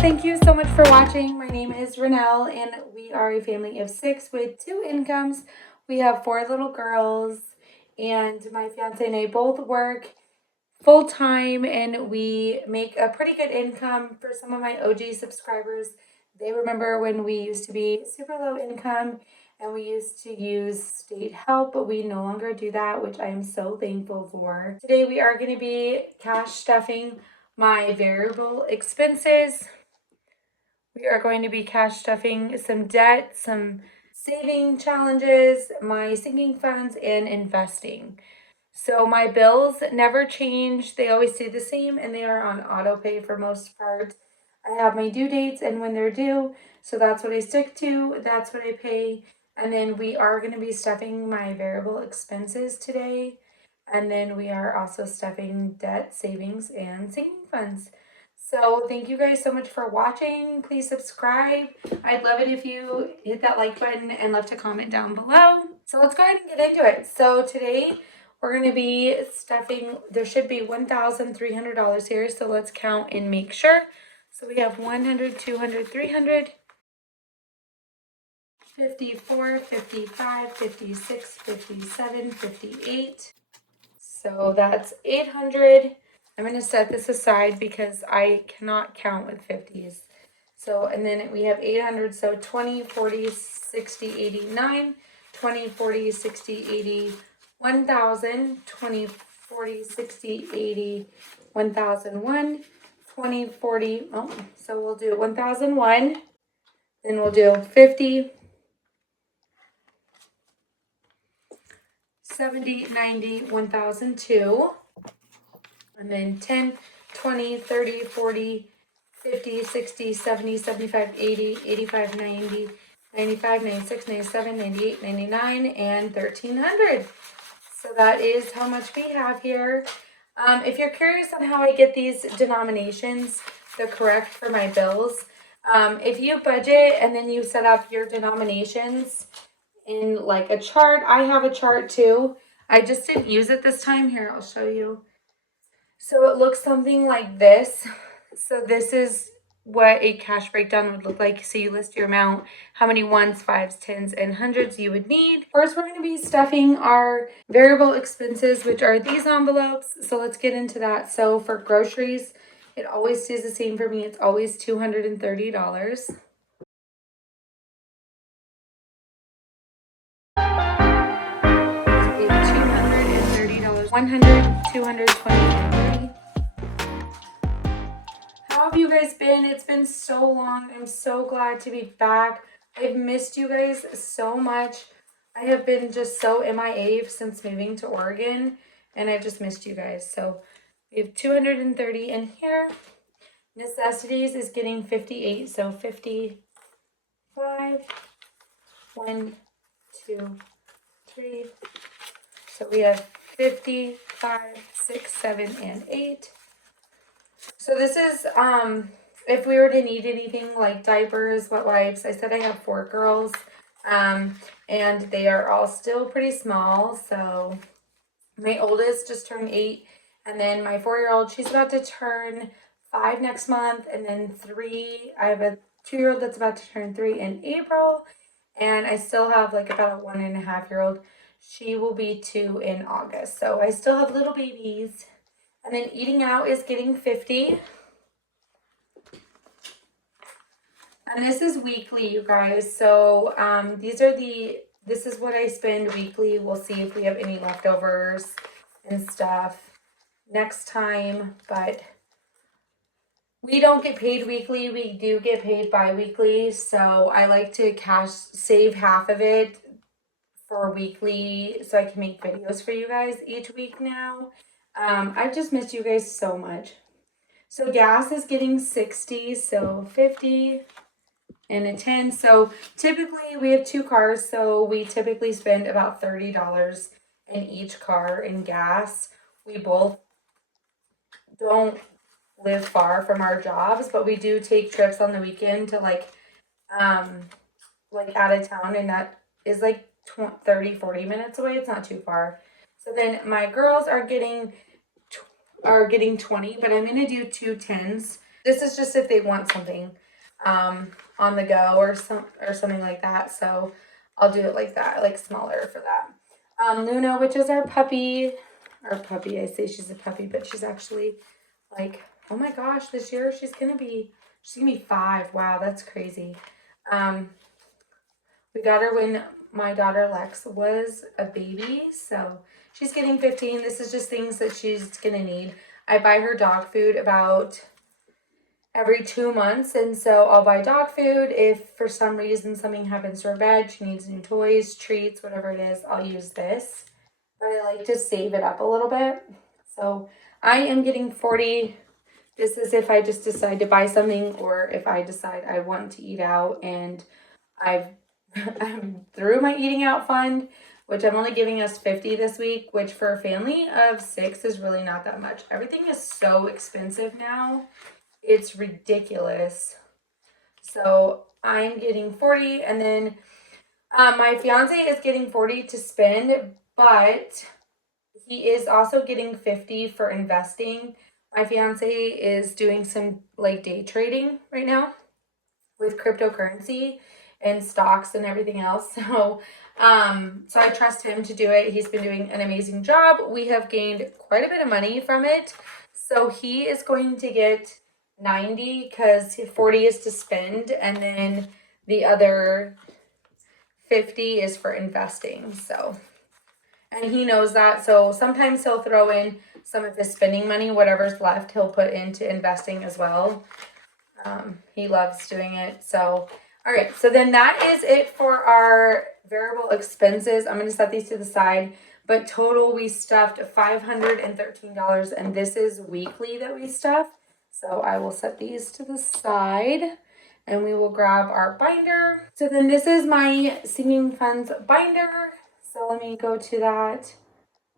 thank you so much for watching. My name is Renelle, and we are a family of 6 with 2 incomes. We have 4 little girls, and my fiance and I both work full-time, and we make a pretty good income. For some of my OG subscribers, they remember when we used to be super low income and we used to use state help, but we no longer do that, which I am so thankful for. Today we are going to be cash stuffing my variable expenses. We are going to be cash stuffing some debt, some saving challenges, my sinking funds, and investing. So my bills never change. They always stay the same, and they are on auto pay for most part. I have my due dates and when they're due, so that's what I stick to. That's what I pay. And then we are going to be stuffing my variable expenses today. And then we are also stuffing debt, savings, and sinking funds. So thank you guys so much for watching. Please subscribe. I'd love it if you hit that like button and left a comment down below. So let's go ahead and get into it. So today we're going to be stuffing, there should be $1,300 here. So let's count and make sure. So we have 100, 200, 300, 54, 55, 56, 57, 58. So that's 800. I'm going to set this aside because I cannot count with 50s. So, and then we have 800. So 20, 40, 60, 89, 20, 40, 60, 80, 1,000, 20, 40, 60, 80, 1,001, 20, 40. Oh, so we'll do 1,001. Then we'll do 50, 70, 90, 1,002. And then 10, 20, 30, 40, 50, 60, 70, 75, 80, 85, 90, 95, 96, 97, 98, 99, and 1,300. So that is how much we have here. If you're curious on how I get these denominations, they're correct for my bills. If you budget and then you set up your denominations in like a chart, I have a chart too. I just didn't use it this time. Here, I'll show you. So it looks something like this. So this is what a cash breakdown would look like. So you list your amount, how many ones, fives, tens, and hundreds you would need. First, we're going to be stuffing our variable expenses, which are these envelopes. So let's get into that. So for groceries, it always stays the same for me. It's always $230. $230, 100, 220, How have you guys been? It's been so long. I'm so glad to be back. I've missed you guys so much. I have been just so MIA since moving to Oregon, and I've just missed you guys. So we have 230 in here. Necessities is getting 58, so 55, 1, 2, 3. So we have 50, 5, 6, 7, and 8. So this is, if we were to need anything like diapers, wet wipes. I said I have 4 girls, and they are all still pretty small. So my oldest just turned 8, and then my 4-year-old, she's about to turn 5 next month, and then 3, I have a 2-year-old that's about to turn 3 in April, and I still have like about a 1.5-year-old. She will be 2 in August. So I still have little babies. And then eating out is getting 50. And this is weekly, you guys. So this is what I spend weekly. We'll see if we have any leftovers and stuff next time. But we don't get paid weekly. We do get paid bi-weekly. So I like to save half of it for weekly so I can make videos for you guys each week now. I've just missed you guys so much. So gas is getting 60, so 50 and a 10. So typically we have 2 cars, so we typically spend about $30 in each car in gas. We both don't live far from our jobs, but we do take trips on the weekend to like out of town, and that is like 30, 40 minutes away. It's not too far. So then my girls are getting 20, but I'm going to do 2 10s This is just if they want something on the go or something like that. So I'll do it like that, like smaller for that. Luna, which is our puppy. Our puppy, I say she's a puppy, but she's actually like, oh my gosh, this year she's gonna be 5. Wow, that's crazy. Um, we got her when my daughter Lex was a baby, so she's getting 15. This is just things that she's gonna need. I buy her dog food about every 2 months, and so I'll buy dog food. If for some reason something happens to her bed, she needs new toys, treats, whatever it is, I'll use this. But I like to save it up a little bit. So I am getting 40. This is if I just decide to buy something or if I decide I want to eat out and I've I'm through my eating out fund, which I'm only giving us 50 this week, which for a family of 6 is really not that much. Everything is so expensive now. It's ridiculous. So I'm getting 40, and then my fiance is getting 40 to spend, but he is also getting 50 for investing. My fiance is doing some like day trading right now with cryptocurrency and stocks and everything else. So I trust him to do it. He's been doing an amazing job. We have gained quite a bit of money from it. So he is going to get 90 because 40 is to spend, and then the other 50 is for investing. So, and he knows that. So sometimes he'll throw in some of his spending money, whatever's left, he'll put into investing as well. He loves doing it. So, all right. So then that is it for our variable expenses. I'm going to set these to the side. But total, we stuffed $513, and this is weekly that we stuff. So I will set these to the side, and we will grab our binder. So then this is my sinking funds binder. So let me go to that.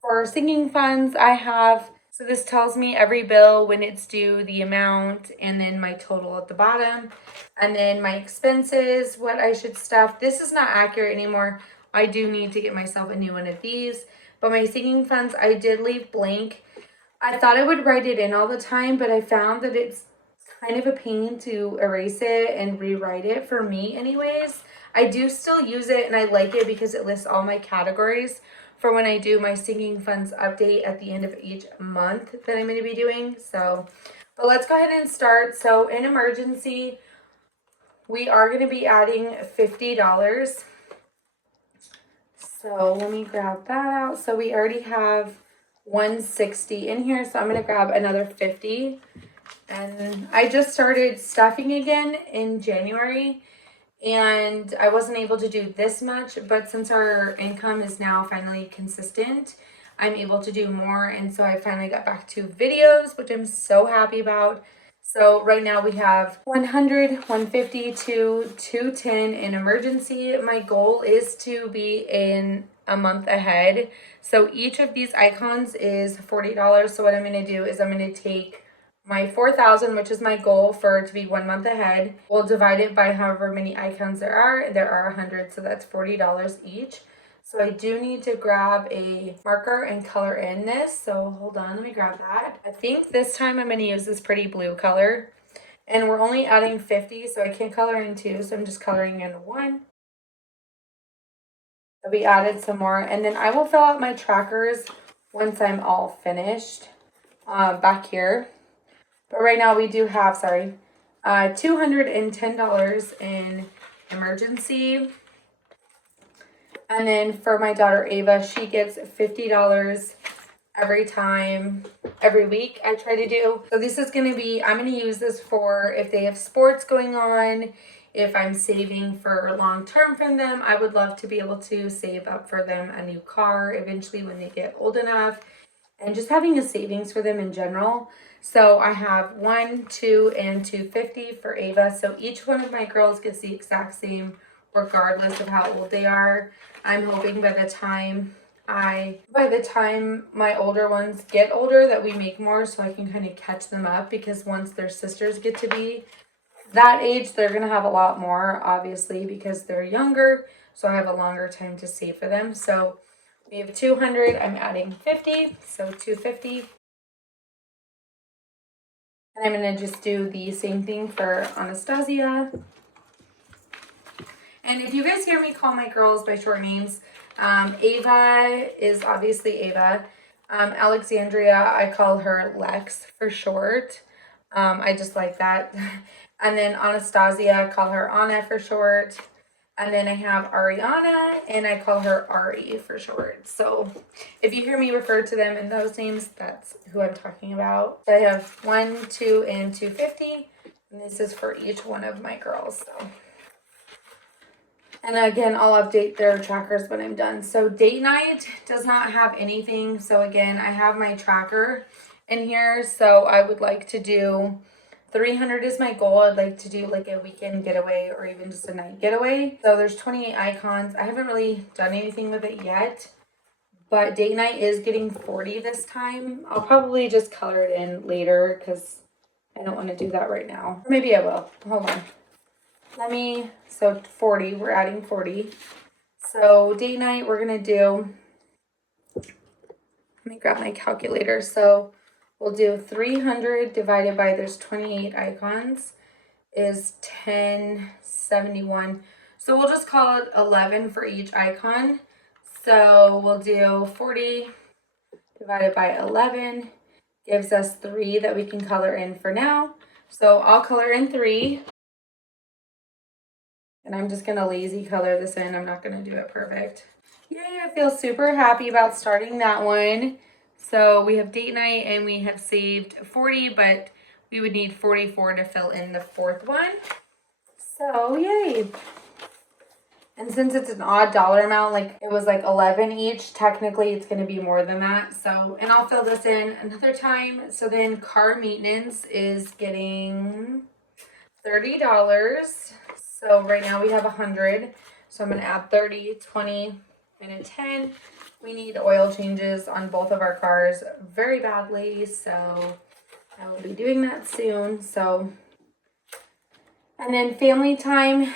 For sinking funds, I have, so this tells me every bill, when it's due, the amount, and then my total at the bottom. And then my expenses, what I should stuff. This is not accurate anymore. I do need to get myself a new one of these. But my sinking funds, I did leave blank. I thought I would write it in all the time, but I found that it's kind of a pain to erase it and rewrite it for me anyways. I do still use it and I like it because it lists all my categories for when I do my sinking funds update at the end of each month that I'm going to be doing. So, but let's go ahead and start. So in emergency, we are going to be adding $50. So let me grab that out. So we already have 160 in here. So I'm going to grab another 50. And I just started stuffing again in January, and I wasn't able to do this much, but since our income is now finally consistent, I'm able to do more. And so I finally got back to videos, which I'm so happy about. So right now we have 100, 150 to 210 in emergency. My goal is to be in a month ahead. So each of these icons is $40. So what I'm going to do is I'm going to take my 4,000, which is my goal for to be 1 month ahead. We'll divide it by however many icons there are. There are 100, so that's $40 each. So I do need to grab a marker and color in this. So hold on, let me grab that. I think this time I'm going to use this pretty blue color. And we're only adding 50, so I can't color in 2, so I'm just coloring in 1. We added some more, and then I will fill out my trackers once I'm all finished back here. But right now we do have, $210 in emergency. And then for my daughter Ava, she gets $50 every week I try to do. So this is going to be, I'm going to use this for if they have sports going on, if I'm saving for long term from them. I would love to be able to save up for them a new car eventually when they get old enough, and just having a savings for them in general. So I have 1, 2, and 250 for Ava. So each one of my girls gets the exact same regardless of how old they are. I'm hoping by the time my older ones get older that we make more so I can kind of catch them up, because once their sisters get to be that age, they're going to have a lot more, obviously, because they're younger. So I have a longer time to save for them. So we have 200, I'm adding 50, so 250. And I'm going to just do the same thing for Anastasia. And if you guys hear me call my girls by short names, Ava is obviously Ava. Alexandria, I call her Lex for short. I just like that. And then Anastasia, I call her Anna for short. And then I have Ariana, and I call her Ari for short. So if you hear me refer to them in those names, that's who I'm talking about. So I have 1, 2, and 250. And this is for each one of my girls. So. And again, I'll update their trackers when I'm done. So date night does not have anything. So again, I have my tracker in here. So I would like to do 300 is my goal. I'd like to do like a weekend getaway or even just a night getaway. So there's 28 icons. I haven't really done anything with it yet. But date night is getting 40 this time. I'll probably just color it in later because I don't want to do that right now. Or maybe I will. Hold on. So 40, we're adding 40. So date night, we're going to do, let me grab my calculator. So we'll do 300 divided by, there's 28 icons, is 1071. So we'll just call it 11 for each icon. So we'll do 40 divided by 11 gives us 3 that we can color in for now. So I'll color in 3. And I'm just going to lazy color this in. I'm not going to do it perfect. Yay, I feel super happy about starting that one. So we have date night and we have saved 40, but we would need 44 to fill in the 4th one. So yay. And since it's an odd dollar amount, like it was like 11 each, technically it's going to be more than that. So, and I'll fill this in another time. So then car maintenance is getting $30. So right now we have 100. So I'm going to add 30, 20, and a 10. We need oil changes on both of our cars very badly. So I will be doing that soon. So, and then family time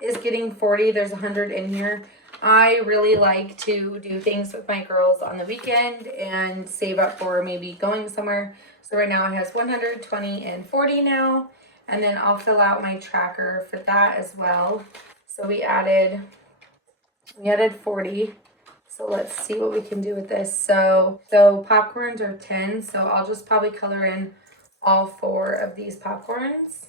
is getting 40. There's 100 in here. I really like to do things with my girls on the weekend and save up for maybe going somewhere. So right now it has 100, 20, and 40 now. And then I'll fill out my tracker for that as well. So we added 40. So let's see what we can do with this. So popcorns are 10. So I'll just probably color in all 4 of these popcorns.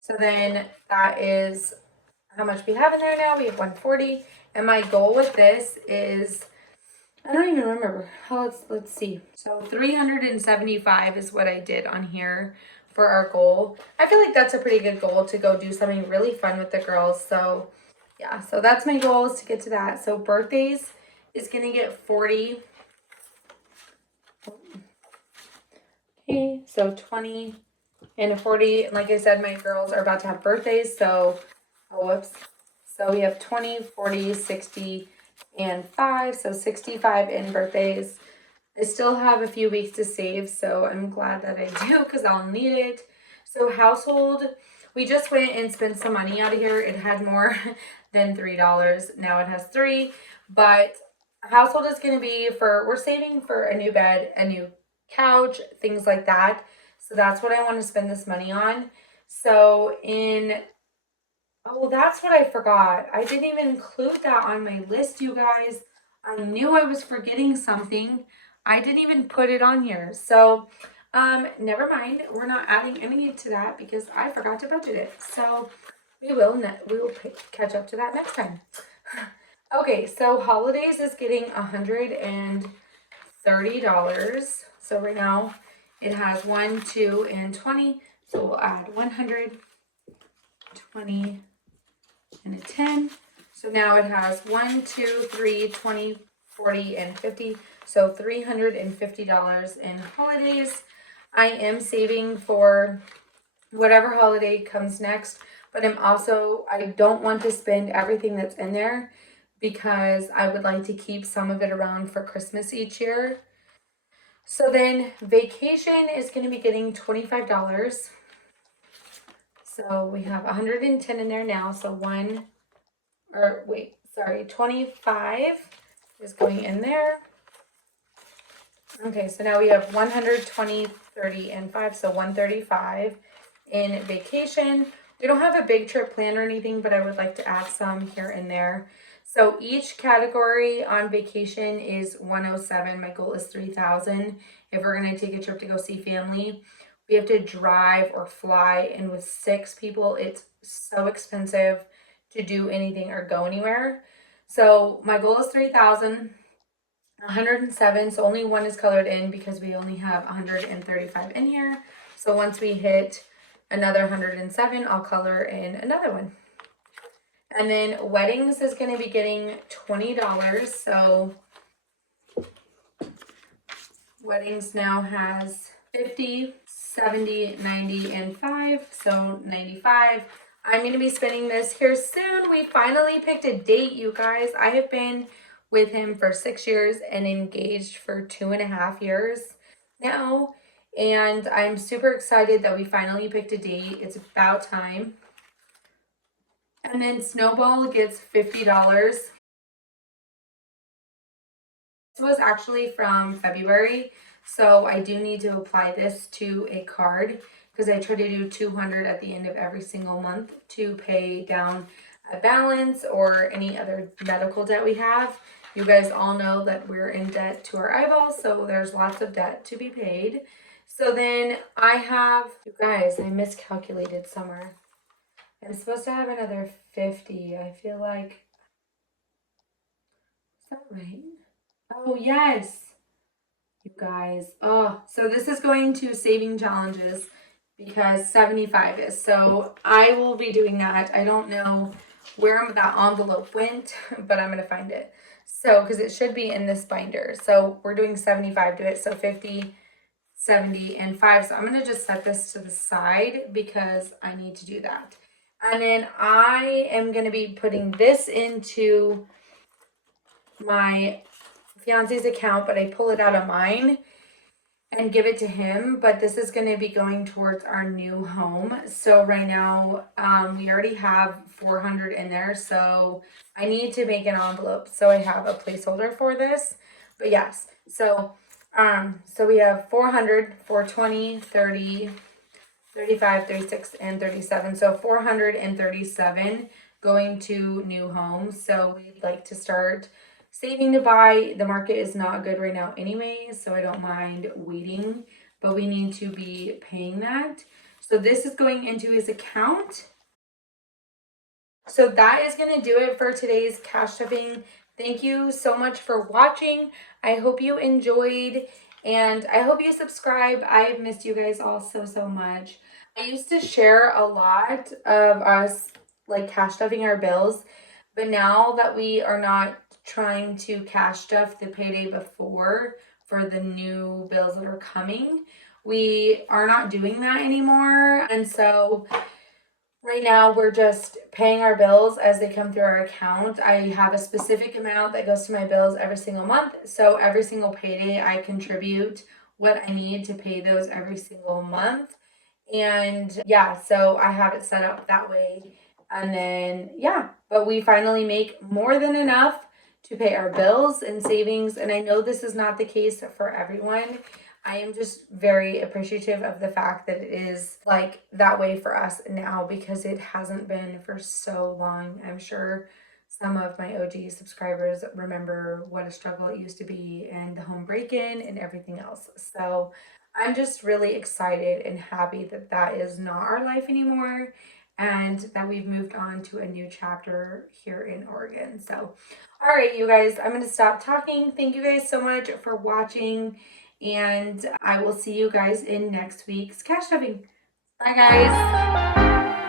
So then that is how much we have in there now. We have 140. And my goal with this is, I don't even remember. Let's see. So 375 is what I did on here for our goal. I feel like that's a pretty good goal to go do something really fun with the girls. So yeah, so that's my goal, is to get to that. So birthdays is going to get 40. Okay, so 20 and a 40. And like I said, my girls are about to have birthdays. So, So we have 20, 40, 60, and 5. So 65 in birthdays. I still have a few weeks to save, so I'm glad that I do because I'll need it. So household, we just went and spent some money out of here. It had more than $3. Now it has 3. But household is going to be we're saving for a new bed, a new couch, things like that. So that's what I want to spend this money on. So that's what I forgot. I didn't even include that on my list, you guys. I knew I was forgetting something. I didn't even put it on here. So, never mind. We're not adding any to that because I forgot to budget it. So we will catch up to that next time. Okay, so holidays is getting $130. So right now it has 1, 2, and 20. So we'll add 100, 20, and a 10. So now it has 1, 2, 3, 20, 40, and 50. So $350 in holidays. I am saving for whatever holiday comes next, but I don't want to spend everything that's in there because I would like to keep some of it around for Christmas each year. So then vacation is going to be getting $25. So we have 110 in there now. So 25 is going in there. Okay, so now we have 120, 30, and 5, so 135 in vacation. We don't have a big trip planned or anything, but I would like to add some here and there. So each category on vacation is 107. My goal is 3,000. If we're going to take a trip to go see family, we have to drive or fly, and with 6 people, it's so expensive to do anything or go anywhere. So my goal is 3,000. 107, so only one is colored in because we only have 135 in here. So once we hit another 107, I'll color in another one. And then weddings is going to be getting $20. So weddings now has 50, 70, 90, and 5. So 95. I'm going to be spending this here soon. We finally picked a date, you guys. I have been with him for 6 years and engaged for 2.5 years now. And I'm super excited that we finally picked a date. It's about time. And then Snowball gets $50. This was actually from February, so I do need to apply this to a card because I try to do 200 at the end of every single month to pay down a balance or any other medical debt we have. You guys all know that we're in debt to our eyeballs, so there's lots of debt to be paid. So then I have, you guys, I miscalculated somewhere. I'm supposed to have another 50. I feel like, is that right? Oh, yes. You guys. Oh, so this is going to saving challenges because 75 is. So I will be doing that. I don't know where that envelope went, but I'm going to find it. So, because it should be in this binder. So we're doing 75 to it. So 50, 70, and 5. So I'm going to just set this to the side because I need to do that. And then I am going to be putting this into my fiance's account, but I pull it out of mine and give it to him. But this is going to be going towards our new home. So right now, we already have 400 in there. So I need to make an envelope. So I have a placeholder for this. But yes, so we have 400, 420, 30, 35, 36, and 37. So 437 going to new homes. So we'd like to start saving to buy. The market is not good right now anyway, so I don't mind waiting, but we need to be paying that. So this is going into his account. So that is going to do it for today's cash stuffing. Thank you so much for watching. I hope you enjoyed, and I hope you subscribe. I've missed you guys all so much. I used to share a lot of us like cash stuffing our bills, but now that we are not trying to cash stuff the payday before for the new bills that are coming, we are not doing that anymore. And so right now we're just paying our bills as they come through our account. I have a specific amount that goes to my bills every single month. So every single payday I contribute what I need to pay those every single month. And yeah, so I have it set up that way. And then, yeah, but we finally make more than enough to pay our bills and savings. And I know this is not the case for everyone. I am just very appreciative of the fact that it is like that way for us now because it hasn't been for so long. I'm sure some of my OG subscribers remember what a struggle it used to be and the home break-in and everything else. So I'm just really excited and happy that that is not our life anymore and that we've moved on to a new chapter here in Oregon. So, all right, you guys, I'm going to stop talking. Thank you guys so much for watching, and I will see you guys in next week's cash stuffing. Bye, guys.